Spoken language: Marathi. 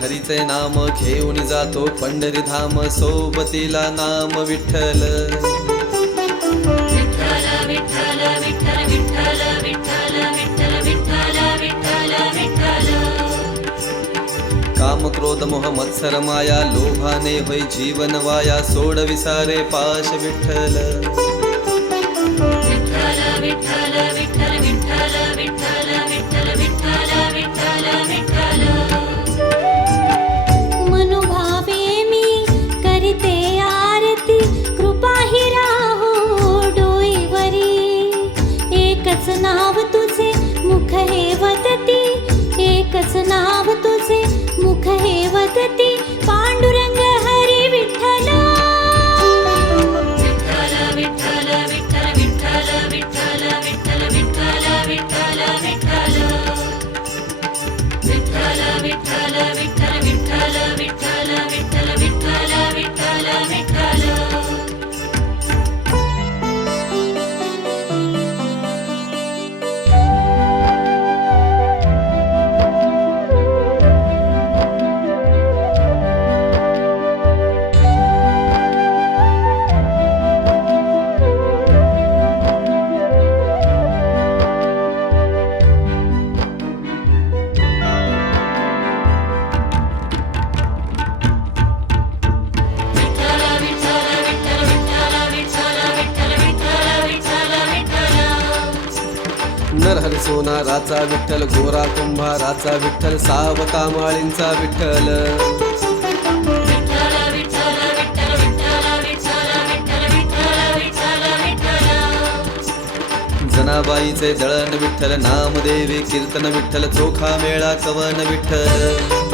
हरीचे नाम घेऊन जातो पंढरीधाम सोबतीला नाम विठ्ठल विठ्ठल विठ्ठल विठ्ठल विठ्ठल विठ्ठल विठ्ठल विठ्ठल विठ्ठल विठ्ठल काम क्रोध मोह मत्सर माया लोभाने होय जीवन वाया सोड विसारे पाश विठ्ठल विठ्ठल विठ्ठल विठ्ठल विठ्ठल विठ्ठल विठ्ठल विठ्ठल विठ्ठल विठ्ठल मनोभावे मी करते आरती कृपा ही राहो डोईवरी एकच नाव तुझे मुख हे वदती एकच नाव तुझे मुख हे वदती पांडुरंग हरी विठ्ठल विठ्ठल विठ्ठल विठ्ठल विठ्ठल विठ्ठल विठ्ठल विठ्ठल विठ्ठल विठ्ठल विठ्ठल विठ्ठल विठ्ठल विठ्ठल विठ्ठल विठ्ठल विठ्ठल विठ्ठल विठ्ठल नरहर सोनाराचा विठ्ठल गोरा कुंभाराचा विठ्ठल सावका माळींचा विठ्ठल जनाबाईचे दळण विठ्ठल नामदेवी कीर्तन विठ्ठल चोखा मेळा कवन विठ्ठल